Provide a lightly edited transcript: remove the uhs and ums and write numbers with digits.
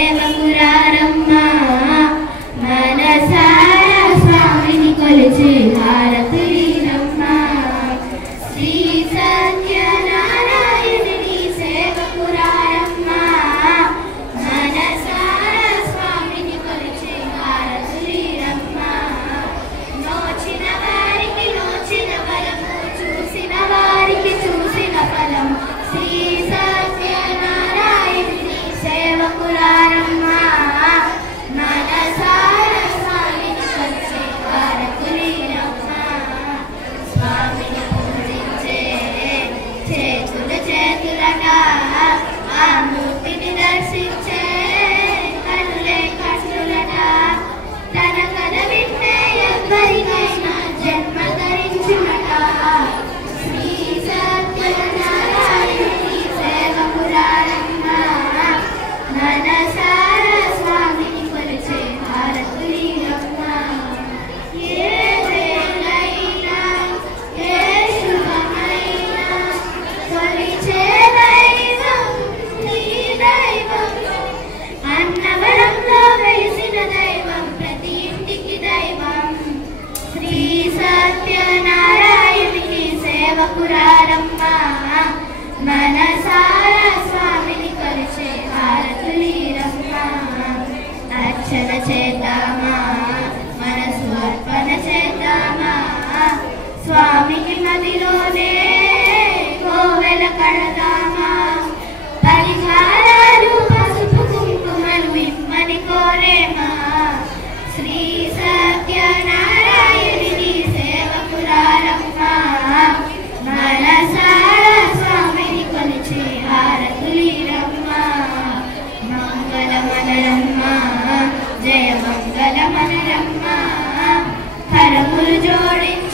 సేవకురారమ్మా మనసారా స్వామిని కొలిచి హారతులీరమ్మా శ్రీ సత్యనారాయణుని సేవకురారమ్మా మనసారా స్వామిని కొలిచి హారతులీరమ్మా నోచిన వారికి నోచిన ఫలము చూసిన వారికి చూసిన ఫలము శ్రీ సత్యనారాయణుని సేవకురారమ్మా మనసారా స్వామిని కొలిచి హారతులీరమ్మా స్వామిని పూజించే చేతులు చేతులగా ఆ మూర్తిని దర్శించే కన్నులే కన్నులగా తన కథ వింటే ఎవరికైనా జన్మ ధరించునట శ్రీ సత్యనారాయణుని సేవకురారమ్మా మనసారా స్వామిని కొలిచే హారతులీరమ్మా ఏ వేళైనా ఏ శుభమైనా కొలిచే దైవం నీ దైవం అన్నవరంలో వెలిసిన దైవం ప్రతి ఇంటికి దైవం శ్రీ సత్యనారాయణునికి సేవకురారమ్మా మనసారా స్వామిని కొలిచే హారతులీరమ్మా అర్చన చేద్దామా మనసు అర్పణ చేద్దామా స్వామికి మదిలోనే కోవెల కడదామా పరిహారాలు పసుపు కుంకుమలు ఇమ్మని కోరేమా శ్రీ సత్యనారాయణుని సేవకురారమ్మా మనసారా స్వామిని కొలిచే హారతులీరమ్మా మంగళమనరమ్మా జయ మంగళమనరమ్మా కరములు జోడించి